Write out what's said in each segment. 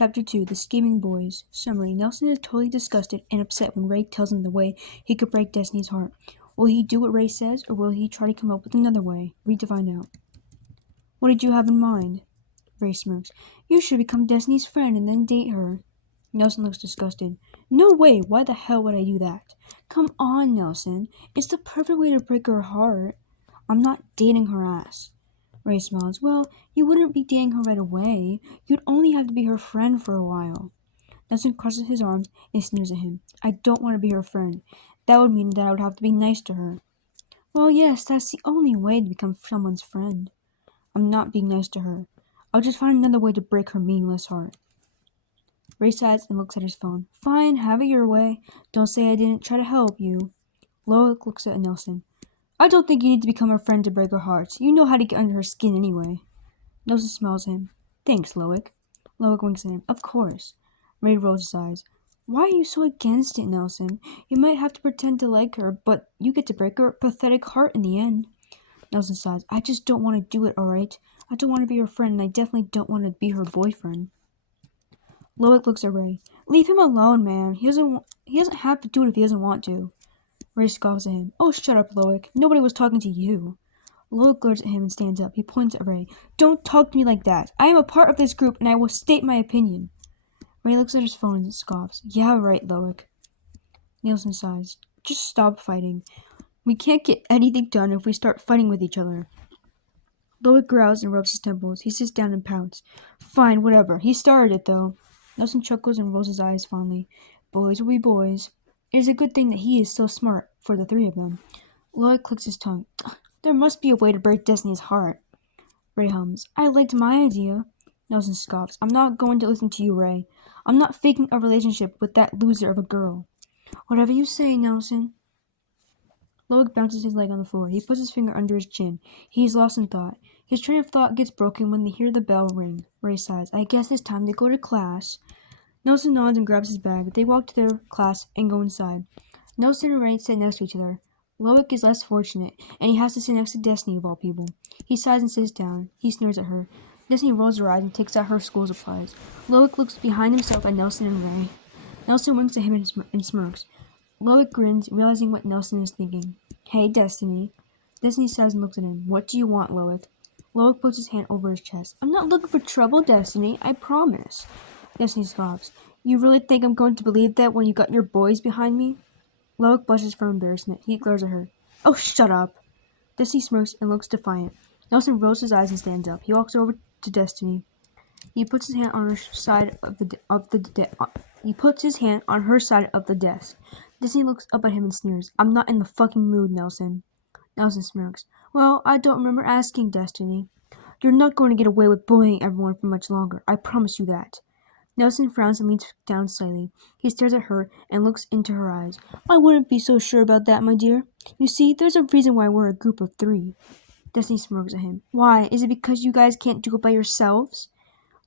Chapter 2 The Scheming Boys. Summary. Nelson is totally disgusted and upset when Ray tells him the way he could break Destiny's heart. Will he do what Ray says, or will he try to come up with another way? Read to find out. What did you have in mind? Ray smirks. You should become Destiny's friend and then date her. Nelson looks disgusted. No way! Why the hell would I do that? Come on, Nelson. It's the perfect way to break her heart. I'm not dating her ass. Ray smiles. Well, you wouldn't be dating her right away. You'd only have to be her friend for a while. Nelson crosses his arms and sneers at him. I don't want to be her friend. That would mean that I would have to be nice to her. Well, yes, that's the only way to become someone's friend. I'm not being nice to her. I'll just find another way to break her meaningless heart. Ray sighs and looks at his phone. Fine, have it your way. Don't say I didn't try to help you. Loic looks at Nelson. I don't think you need to become her friend to break her heart. You know how to get under her skin anyway. Nelson smiles at him. Thanks, Loic. Loic winks at him. Of course. Ray rolls his eyes. Why are you so against it, Nelson? You might have to pretend to like her, but you get to break her pathetic heart in the end. Nelson sighs. I just don't want to do it, alright? I don't want to be her friend, and I definitely don't want to be her boyfriend. Loic looks at Ray. Leave him alone, man. He doesn't have to do it if he doesn't want to. Ray scoffs at him. Oh, shut up, Loic. Nobody was talking to you. Loic glares at him and stands up. He points at Ray. Don't talk to me like that. I am a part of this group, and I will state my opinion. Ray looks at his phone and scoffs. Yeah, right, Loic. Nelson sighs. Just stop fighting. We can't get anything done if we start fighting with each other. Loic growls and rubs his temples. He sits down and pouts. Fine, whatever. He started it, though. Nelson chuckles and rolls his eyes fondly. Boys will be boys. It is a good thing that he is so smart for the three of them. Loic clicks his tongue. There must be a way to break Destiny's heart. Ray hums. I liked my idea. Nelson scoffs. I'm not going to listen to you, Ray. I'm not faking a relationship with that loser of a girl. Whatever you say, Nelson. Loic bounces his leg on the floor. He puts his finger under his chin. He is lost in thought. His train of thought gets broken when they hear the bell ring. Ray sighs. I guess it's time to go to class. Nelson nods and grabs his bag. They walk to their class and go inside. Nelson and Ray sit next to each other. Loic is less fortunate, and he has to sit next to Destiny of all people. He sighs and sits down. He sneers at her. Destiny rolls her eyes and takes out her school supplies. Loic looks behind himself at Nelson and Ray. Nelson winks at him and smirks. Loic grins, realizing what Nelson is thinking. Hey, Destiny. Destiny sighs and looks at him. What do you want, Loic? Loic puts his hand over his chest. I'm not looking for trouble, Destiny. I promise. Destiny scoffs. You really think I'm going to believe that when you got your boys behind me? Loic blushes from embarrassment. He glares at her. Oh, shut up. Destiny smirks and looks defiant. Nelson rolls his eyes and stands up. He walks over to Destiny. He puts his hand on her side of the desk. Destiny looks up at him and sneers. I'm not in the fucking mood, Nelson. Nelson smirks. Well, I don't remember asking, Destiny. You're not going to get away with bullying everyone for much longer. I promise you that. Nelson frowns and leans down slightly. He stares at her and looks into her eyes. I wouldn't be so sure about that, my dear. You see, there's a reason why we're a group of three. Destiny smirks at him. Why? Is it because you guys can't do it by yourselves?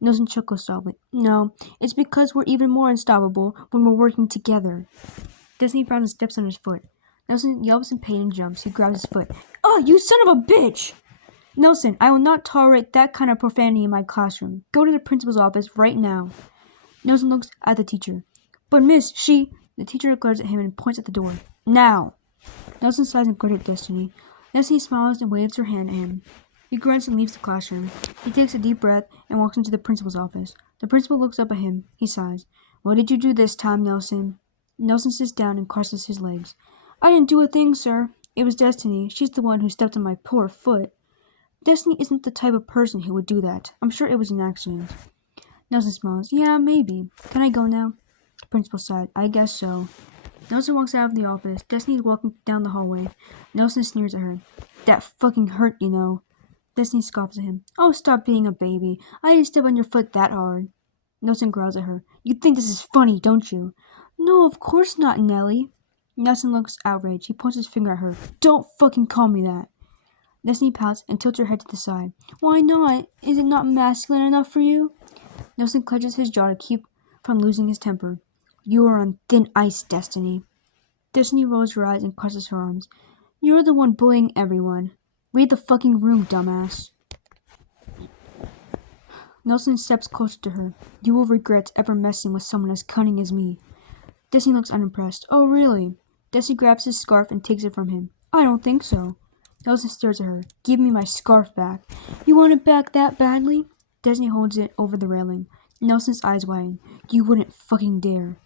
Nelson chuckles softly. No, it's because we're even more unstoppable when we're working together. Destiny frowns and steps on his foot. Nelson yelps in pain and jumps. He grabs his foot. Oh, you son of a bitch! Nelson, I will not tolerate that kind of profanity in my classroom. Go to the principal's office right now. Nelson looks at the teacher. But miss, she... The teacher glares at him and points at the door. Now! Nelson sighs and glares at Destiny. Destiny smiles and waves her hand at him. He grunts and leaves the classroom. He takes a deep breath and walks into the principal's office. The principal looks up at him. He sighs. What did you do this time, Nelson? Nelson sits down and crosses his legs. I didn't do a thing, sir. It was Destiny. She's the one who stepped on my poor foot. Destiny isn't the type of person who would do that. I'm sure it was an accident. Nelson smiles. Yeah, maybe. Can I go now? The principal sighed. I guess so. Nelson walks out of the office. Destiny is walking down the hallway. Nelson sneers at her. That fucking hurt, you know. Destiny scoffs at him. Oh, stop being a baby. I didn't step on your foot that hard. Nelson growls at her. You think this is funny, don't you? No, of course not, Nellie. Nelson looks outraged. He points his finger at her. Don't fucking call me that. Destiny pouts and tilts her head to the side. Why not? Is it not masculine enough for you? Nelson clenches his jaw to keep from losing his temper. You are on thin ice, Destiny. Destiny rolls her eyes and crosses her arms. You're the one bullying everyone. Read the fucking room, dumbass. Nelson steps closer to her. You will regret ever messing with someone as cunning as me. Destiny looks unimpressed. Oh, really? Destiny grabs his scarf and takes it from him. I don't think so. Nelson stares at her. Give me my scarf back. You want it back that badly? Destiny holds it over the railing. Nelson's eyes widen. You wouldn't fucking dare.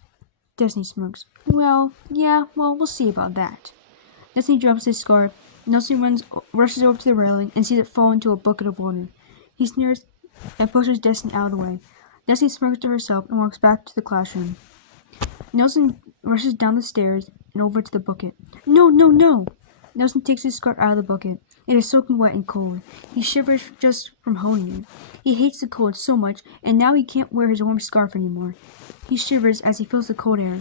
Destiny smirks. Well, yeah, we'll see about that. Destiny drops his scarf. Nelson rushes over to the railing and sees it fall into a bucket of water. He sneers and pushes Destiny out of the way. Destiny smirks to herself and walks back to the classroom. Nelson rushes down the stairs and over to the bucket. No, no, no! Nelson takes his scarf out of the bucket. It is soaking wet and cold. He shivers just from holding it. He hates the cold so much, and now he can't wear his warm scarf anymore. He shivers as he feels the cold air.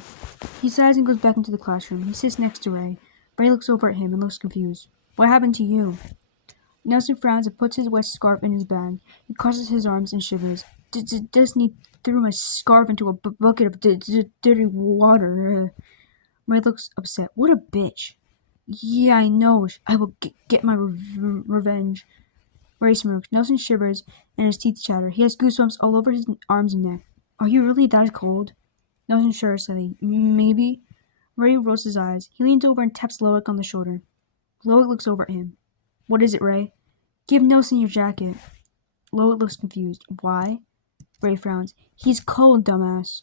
He sighs and goes back into the classroom. He sits next to Ray. Ray looks over at him and looks confused. What happened to you? Nelson frowns and puts his wet scarf in his bag. He crosses his arms and shivers. Destiny threw my scarf into a bucket of dirty water. Ray looks upset. What a bitch. Yeah, I know. I will get my revenge. Ray smirks. Nelson shivers and his teeth chatter. He has goosebumps all over his arms and neck. Are you really that cold? Nelson shudders slightly. Maybe. Ray rolls his eyes. He leans over and taps Loic on the shoulder. Loic looks over at him. What is it, Ray? Give Nelson your jacket. Loic looks confused. Why? Ray frowns. He's cold, dumbass.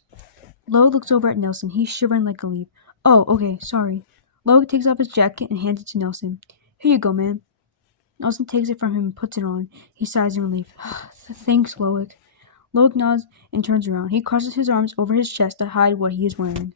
Loic looks over at Nelson. He's shivering like a leaf. Oh, okay, sorry. Loic takes off his jacket and hands it to Nelson. Here you go, man. Nelson takes it from him and puts it on. He sighs in relief. Thanks, Loic. Loic nods and turns around. He crosses his arms over his chest to hide what he is wearing.